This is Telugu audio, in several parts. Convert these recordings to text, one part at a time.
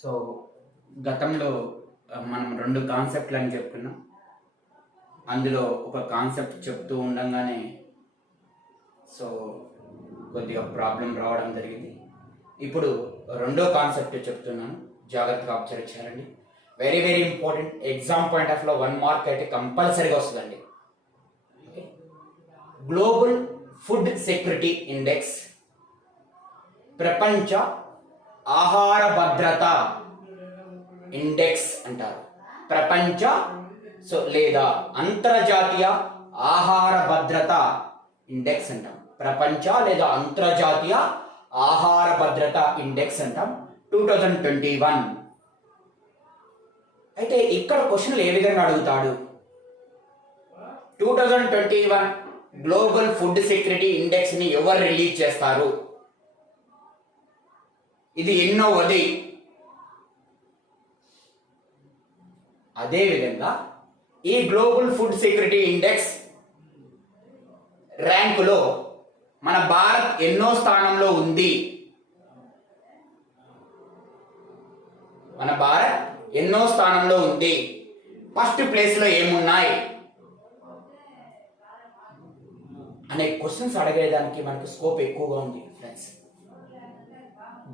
సో గతంలో మనం 2 కాన్సెప్ట్లు అని చెప్పుకున్నాం. అందులో ఒక కాన్సెప్ట్ చెప్తూ ఉండగానే సో కొద్దిగా ప్రాబ్లం రావడం జరిగింది. ఇప్పుడు రెండో కాన్సెప్ట్ చెప్తున్నాను, జాగ్రత్తగా అబ్జర్వ్ చేయాలండి. Very very important. Exam point of లో 1 మార్క్ అయితే కంపల్సరీగా వస్తుందండి. గ్లోబల్ ఫుడ్ సెక్యూరిటీ ఇండెక్స్, ప్రపంచ ఆహార భద్రత ఇండెక్స్ అంటారు. ప్రపంచ లేదా అంతర్జాతీయ ఆహార భద్రత ఇండెక్స్ అంటాం. ప్రపంచ లేదా అంతర్జాతీయ ఆహార భద్రత ఇండెక్స్ అంటాం. 2021. అయితే ఇక్కడ క్వశ్చన్లు ఏ విధంగా అడుగుతాడు? 2021 గ్లోబల్ ఫుడ్ సెక్యూరిటీ ఇండెక్స్ ని ఎవరు రిలీజ్ చేస్తారు? ఇది ఎన్నోవది? అదేవిధంగా ఈ గ్లోబల్ ఫుడ్ సెక్యూరిటీ ఇండెక్స్ ర్యాంకులో మన భారత్ ఎన్నో స్థానంలో ఉంది? మన భారత్ ఎన్నో స్థానంలో ఉంది? ఫస్ట్ ప్లేస్ లో ఏమున్నాయి అనే క్వశ్చన్స్ అడిగేదానికి మనకు స్కోప్ ఎక్కువగా ఉంది ఫ్రెండ్స్.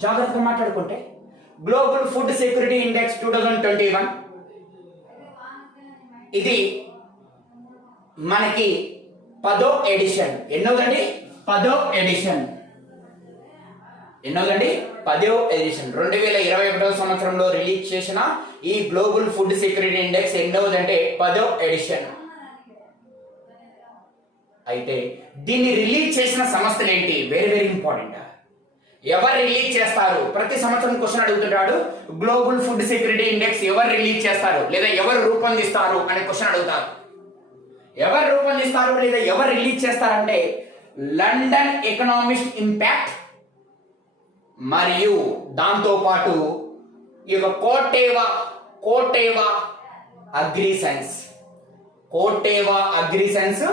జాగ్రత్తగా మాట్లాడుకుంటే గ్లోబల్ ఫుడ్ సెక్యూరిటీ ఇండెక్స్ 2021 ఇది మనకి 10వ ఎడిషన్. ఎన్నోదండి? 10వ ఎడిషన్. ఎన్నోదండి? 10వ ఎడిషన్. 2021 సంవత్సరంలో రిలీజ్ చేసిన ఈ గ్లోబల్ ఫుడ్ సెక్యూరిటీ ఇండెక్స్ ఎన్నోదంటే 10వ ఎడిషన్. అయితే దీన్ని రిలీజ్ చేసిన సంస్థలు ఏంటి? Very very important. ఎవరు రిలీజ్ చేస్తారు? ప్రతి సంవత్సరం క్వశ్చన్ అడుగుతుంటాడు. గ్లోబల్ ఫుడ్ సెక్యూరిటీ ఇండెక్స్ ఎవరు రిలీజ్ చేస్తారు లేదా ఎవరు రూపొందిస్తారు అనే క్వశ్చన్ అడుగుతారు. ఎవరు రూపొందిస్తారు లేదా ఎవరు రిలీజ్ చేస్తారంటే లండన్ ఎకనామిస్ట్ ఇంపాక్ట్ మరియు దాంతో పాటు ఈ యొక్క కోటేవా అగ్రిసెన్స్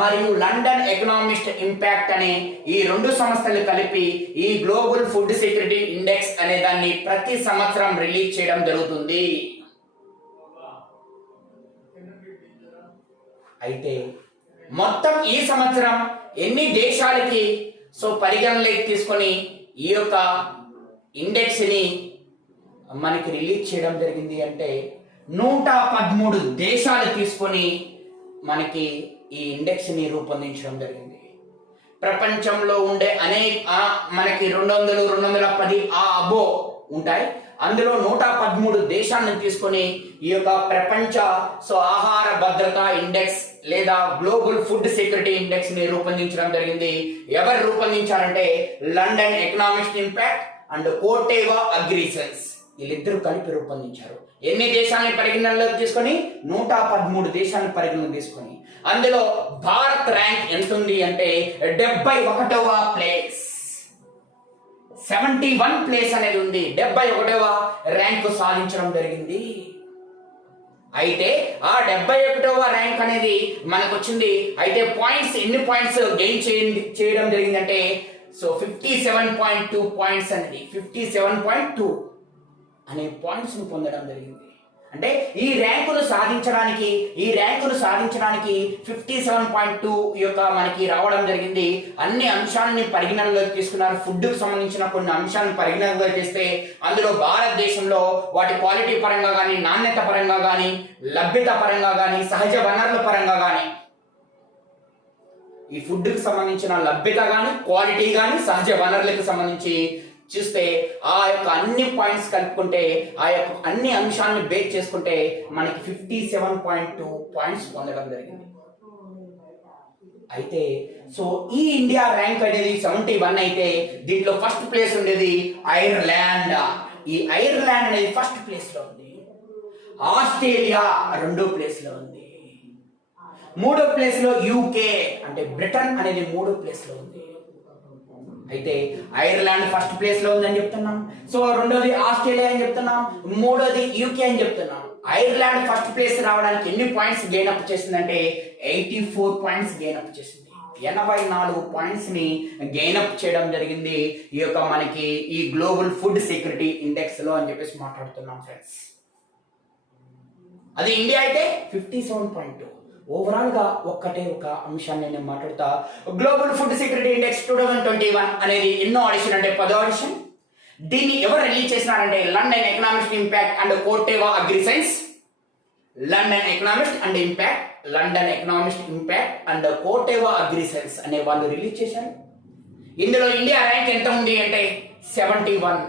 మరియు లండన్ ఎకనామిస్ట్ ఇంపాక్ట్ అనే ఈ 2 సంస్థలు కలిపి ఈ గ్లోబల్ ఫుడ్ సెక్యూరిటీ ఇండెక్స్ అనే దాన్ని ప్రతి సంవత్సరం రిలీజ్ చేయడం జరుగుతుంది. అయితే మొత్తం ఈ సంవత్సరం ఎన్ని దేశాలకి పరిగణలోకి తీసుకొని ఈ యొక్క ఇండెక్స్ ని మనకి రిలీజ్ చేయడం జరిగింది అంటే 113 దేశాలు తీసుకొని మనకి ఈ ఇండెక్స్ ని రూపొందించడం జరిగింది. ప్రపంచంలో ఉండే మనకి 200, 210 అబో ఉంటాయి. అందులో 113 దేశాలను తీసుకొని ఈ యొక్క ప్రపంచ ఆహార భద్రత ఇండెక్స్ లేదా గ్లోబల్ ఫుడ్ సెక్యూరిటీ ఇండెక్స్ ని రూపొందించడం జరిగింది. ఎవరు రూపొందించారంటే లండన్ ఎకనామిస్ట్ ఇంపాక్ట్ అండ్ కోటేవా అగ్రిసెన్స్, వీళ్ళిద్దరూ కలిపి రూపొందించారు. ఎన్ని దేశాలని పరిగణనలోకి తీసుకొని? 113 దేశాలను పరిగణలోకి తీసుకొని అందులో భారత్ ర్యాంక్ ఎంత ఉంది అంటే 71వ ప్లేస్. 71 ప్లేస్ అనేది ఉంది. 71వ ర్యాంక్ సాధించడం జరిగింది. అయితే ఆ 71వ ర్యాంక్ అనేది మనకు వచ్చింది. అయితే పాయింట్స్ ఎన్ని పాయింట్స్ గెయిన్ చేయడం జరిగిందంటే 57.2 పాయింట్స్ అనేది 57.2 అనే పాయింట్స్ ను పొందడం జరిగింది. అంటే ఈ ర్యాంకును సాధించడానికి 57.2 యొక్క మనకి రావడం జరిగింది. అన్ని అంశాలని పరిగణనలోకి తీసుకున్నారు. ఫుడ్ కు సంబంధించిన కొన్ని అంశాలను పరిగణనలోకి చేస్తే అందులో భారతదేశంలో వాటి క్వాలిటీ పరంగా కానీ, నాణ్యత పరంగా కానీ, లభ్యత పరంగా కానీ, సహజ వనరుల పరంగా కానీ, ఈ ఫుడ్ కు సంబంధించిన లభ్యత కానీ, క్వాలిటీ కానీ, సహజ వనరులకు సంబంధించి చూస్తే ఆ యొక్క అన్ని పాయింట్స్ కలుపుకుంటే, ఆ యొక్క అన్ని అంశాలను బేస్ చేసుకుంటే మనకి 57.2 పాయింట్స్ పొందడం జరిగింది. అయితే ఈ ఇండియా ర్యాంక్ అనేది 71 అయితే దీంట్లో ఫస్ట్ ప్లేస్ ఉండేది ఐర్లాండ్. ఈ ఐర్లాండ్ అనేది ఫస్ట్ ప్లేస్ లో ఉంది. ఆస్ట్రేలియా 2వ ప్లేస్ లో ఉంది. 3వ ప్లేస్ లో యూకే అంటే బ్రిటన్ అనేది 3వ ప్లేస్ లో ఉంది. అయితే ఐర్లాండ్ ఫస్ట్ ప్లేస్ లో ఉందని చెప్తున్నాం. 2వది ఆస్ట్రేలియా అని చెప్తున్నాం. 3వది యూకే అని చెప్తున్నాం. ఐర్లాండ్ ఫస్ట్ ప్లేస్ రావడానికి ఎన్ని పాయింట్స్ గెయిన్ అప్ చేసిందంటే 84 పాయింట్స్ గెయిన్ అప్ చేసింది. 84 పాయింట్స్ని గెయినప్ చేయడం జరిగింది ఈ యొక్క మనకి ఈ గ్లోబల్ ఫుడ్ సెక్యూరిటీ ఇండెక్స్లో అని చెప్పేసి మాట్లాడుతున్నాం ఫ్రెండ్స్. అది ఇండియా అయితే 57.2. ఓవరాల్గా ఒక్కటే ఒక అంశాన్ని నేను మాట్లాడుతా. గ్లోబల్ ఫుడ్ సెక్యూరిటీ ఇండెక్స్ 2021 అనేది ఎన్నో ఆడిషన్ అంటే 10వ ఆడిషన్. దీన్ని ఎవరు రిలీజ్ చేసినారంటే London Economist Impact and Corteva Agriscience. London Economist Impact and Corteva Agriscience అనే వాళ్ళు రిలీజ్ చేశారు. ఇందులో ఇండియా ర్యాంక్ ఎంత ఉంది అంటే 71.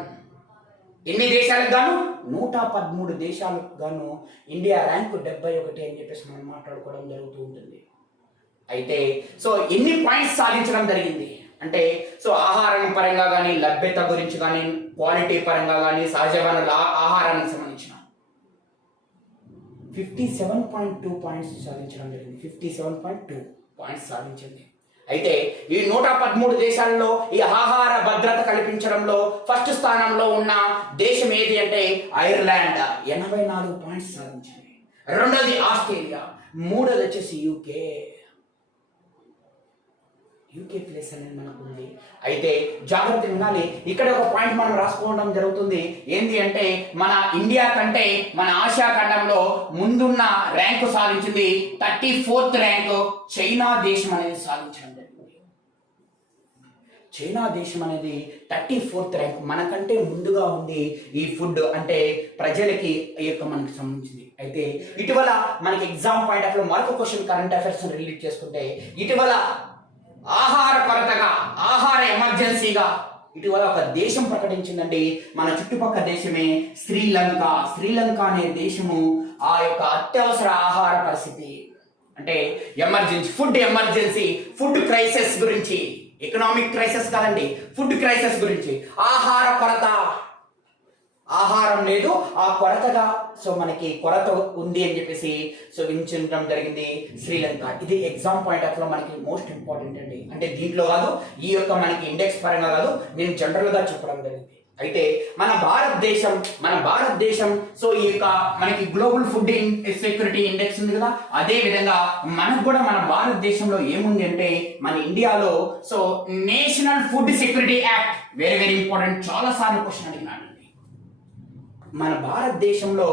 ఎన్ని దేశాలకు గాను 113 దేశాలకు గాను ఇండియా ర్యాంకు 71 అని చెప్పేసి మనం మాట్లాడుకోవడం జరుగుతూ ఉంటుంది. అయితే సో ఎన్ని పాయింట్స్ సాధించడం జరిగింది అంటే సో ఆహారం పరంగా కానీ, లభ్యత గురించి కానీ, క్వాలిటీ పరంగా కానీ, సహజ వనరుల ఆహారానికి సంబంధించిన 57.2 పాయింట్స్ సాధించడం జరిగింది. 57.2 పాయింట్స్ సాధించింది. అయితే ఈ 113 దేశాల్లో ఈ ఆహార భద్రత కల్పించడంలో ఫస్ట్ స్థానంలో ఉన్న దేశం ఏది అంటే ఐర్లాండ్ 84 పాయింట్స్ సాధించింది. రెండోది ఆస్ట్రేలియా, మూడోది వచ్చేసి యూకే ప్లేస్ అనేది మనకు ఉంది. అయితే జాగ్రత్త వినాలి, ఇక్కడ ఒక పాయింట్ మనం రాసుకోవడం జరుగుతుంది. ఏంటి అంటే మన ఇండియా కంటే మన ఆసియా ఖండంలో ముందున్న ర్యాంకు సాధించింది 34th ర్యాంకు చైనా దేశం అనేది సాధించడం జరిగింది. చైనా దేశం అనేది 34th ర్యాంక్ మనకంటే ముందుగా ఉంది ఈ ఫుడ్ అంటే ప్రజలకి ఈ యొక్క మనకి సంబంధించింది. అయితే ఇటీవల మనకి ఎగ్జామ్ పాయింట్ ఆఫ్ మరొక క్వశ్చన్ కరెంట్ అఫైర్స్ రిలీజ్ చేసుకుంటే ఇటీవల ఆహార కొరతగా, ఆహార ఎమర్జెన్సీగా ఇటీవల ఒక దేశం ప్రకటించిందండి. మన చుట్టుపక్కల దేశమే శ్రీలంక అనే దేశము ఆ యొక్క అత్యవసర ఆహార పరిస్థితి అంటే ఎమర్జెన్సీ ఫుడ్ క్రైసిస్ గురించి, ఎకనామిక్ క్రైసిస్ కాదండి, ఫుడ్ క్రైసిస్ గురించి, ఆహార కొరత, ఆహారం లేదు ఆ కొరతగా సో మనకి కొరత ఉంది అని చెప్పేసి సో వించడం జరిగింది శ్రీలంక. ఇది ఎగ్జామ్ పాయింట్ ఆఫ్ లో మనకి మోస్ట్ ఇంపార్టెంట్ అండి. అంటే దీంట్లో కాదు, ఈ యొక్క మనకి ఇండెక్స్ పరంగా కాదు, నేను జనరల్ గా చెప్పడం జరిగింది. అయితే మన భారతదేశం సో ఈ యొక్క మనకి గ్లోబల్ ఫుడ్ సెక్యూరిటీ ఇండెక్స్ ఉంది కదా, అదే విధంగా మనకు కూడా మన భారతదేశంలో ఏముంది అంటే మన ఇండియాలో so national food security act, very very important, చాలా సార్లు క్వశ్చన్ అడిగినాను. మన భారతదేశంలో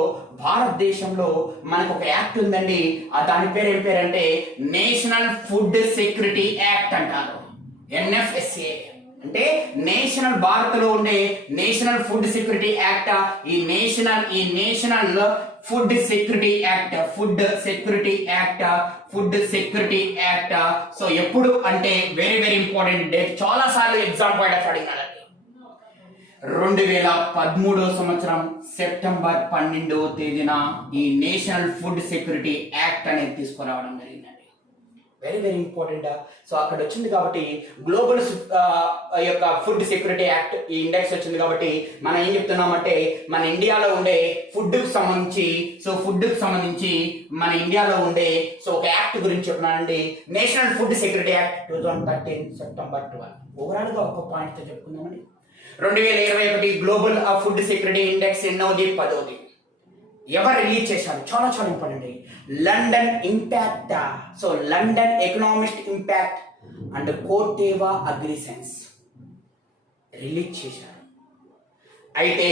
మనకు ఒక యాక్ట్ ఉందండి. దాని పేరు ఏం పేరు అంటే నేషనల్ ఫుడ్ సెక్యూరిటీ యాక్ట్ అంటారు, NFSA. అంటే భారత్లో ఉండే నేషనల్ ఫుడ్ సెక్యూరిటీ యాక్ట్. ఈ national food security act so ఎప్పుడు అంటే వెరీ వెరీ ఇంపార్టెంట్ డేట్, చాలా సార్లు ఎగ్జామ్ పాయింట్ ఆఫ్ అడిగినారు. 2013 సంవత్సరం సెప్టెంబర్ 12వ తేదీన ఈ నేషనల్ ఫుడ్ సెక్యూరిటీ యాక్ట్ అనేది తీసుకురావడం జరిగిందండి. Very very important. సో అక్కడ వచ్చింది కాబట్టి గ్లోబల్ యొక్క ఫుడ్ సెక్యూరిటీ యాక్ట్ ఈ ఇండెక్స్ వచ్చింది కాబట్టి మనం ఏం చెప్తున్నామంటే మన ఇండియాలో ఉండే ఫుడ్కి సంబంధించి మన ఇండియాలో ఉండే సో ఒక యాక్ట్ గురించి చెప్తున్నానండి. National food security act 2013 September 12. Overall గా ఒక పాయింట్ తో చెప్పుకుందామండి. 2021 గ్లోబల్ ఫుడ్ సెక్యూరిటీ ఇండెక్స్ ఎన్నోది? 10వ. ఎవరు రిలీజ్ చేశారు? చాలా చాలా important. London Impact, so London Economist Impact and Corteva Agriscience release చేశారు. అయితే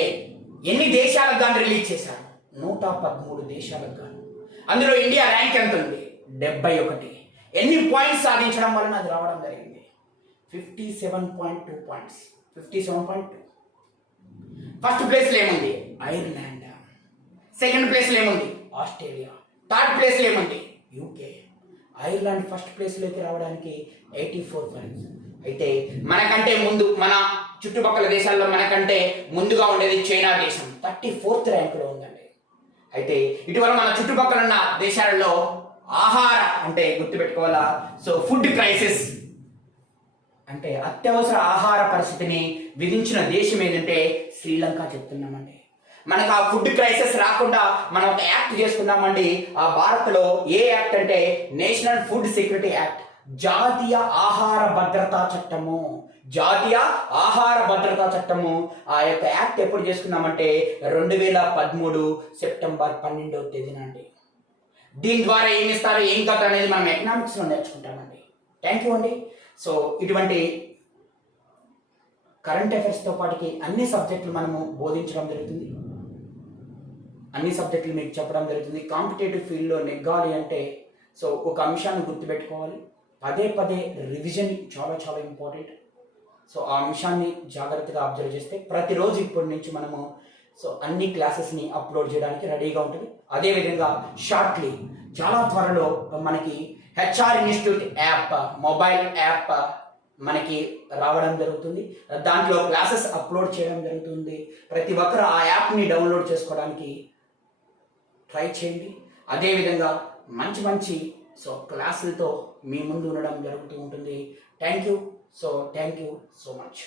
ఎన్ని దేశాలకు గాను రిలీజ్ చేశారు? 113 దేశాలకు గాను. అందులో ఇండియా ర్యాంక్ ఎంత ఉంది? 71. ఎన్ని పాయింట్స్ సాధించడం వలన అది రావడం జరిగింది? 57.2 పాయింట్స్. 57.2. ఫస్ట్ ప్లేస్ లో ఏముంది? ఐర్లాండ్. సెకండ్ ప్లేస్ లో ఏముంది? ఆస్ట్రేలియా. థర్డ్ ప్లేస్ లో ఏముంది? యూకే. ఐర్లాండ్ ఫస్ట్ ప్లేస్ లోకి రావడానికి 84 పాయింట్స్. అయితే మనకంటే ముందు, మన చుట్టుపక్కల దేశాల్లో మనకంటే ముందుగా ఉండేది చైనా దేశం, 34th ర్యాంకులో ఉందండి. అయితే ఇటీవల మన చుట్టుపక్కల ఉన్న దేశాలలో ఆహార అంటే గుర్తుపెట్టుకోవాలా, సో ఫుడ్ క్రైసిస్ అంటే అత్యవసర ఆహార పరిస్థితిని విధించిన దేశం ఏదంటే శ్రీలంక చెప్తున్నామండి. మనకు ఆ ఫుడ్ క్రైసిస్ రాకుండా మనం ఒక యాక్ట్ చేసుకున్నామండి. ఆ భారత్లో ఏ యాక్ట్ అంటే నేషనల్ ఫుడ్ సెక్యూరిటీ యాక్ట్, జాతీయ ఆహార భద్రతా చట్టము. ఆ యొక్క యాక్ట్ ఎప్పుడు చేసుకున్నామంటే 2013 సెప్టెంబర్ 12వ తేదీన అండి. దీని ద్వారా ఏం ఇస్తారు, ఏం కథ అనేది మనం ఎకనామిక్స్ లో నేర్చుకుంటామండి. థ్యాంక్ యూ అండి. సో ఇటువంటి కరెంట్ అఫైర్స్తో పాటుకి అన్ని సబ్జెక్టులు మనము బోధించడం జరుగుతుంది, అన్ని సబ్జెక్టులు మీకు చెప్పడం జరుగుతుంది. కాంపిటేటివ్ ఫీల్డ్లో నెగ్గాలి అంటే సో ఒక అంశాన్ని గుర్తుపెట్టుకోవాలి, పదే పదే రివిజన్ చాలా చాలా ఇంపార్టెంట్. సో ఆ అంశాన్ని జాగ్రత్తగా అబ్జర్వ్ చేస్తే ప్రతిరోజు ఇప్పటి నుంచి మనము సో అన్ని క్లాసెస్ని అప్లోడ్ చేయడానికి రెడీగా ఉంటుంది. అదేవిధంగా షార్ట్లీ చాలా త్వరలో మనకి HR institute app, mobile app మనకి రావడం జరుగుతుంది. దాంట్లో క్లాసెస్ అప్లోడ్ చేయడం జరుగుతుంది. ప్రతి ఒక్కరు ఆ యాప్ని డౌన్లోడ్ చేసుకోవడానికి ట్రై చేయండి. అదేవిధంగా మంచి మంచి సో క్లాసులతో మీ ముందు ఉండడం జరుగుతూ ఉంటుంది. Thank you so much.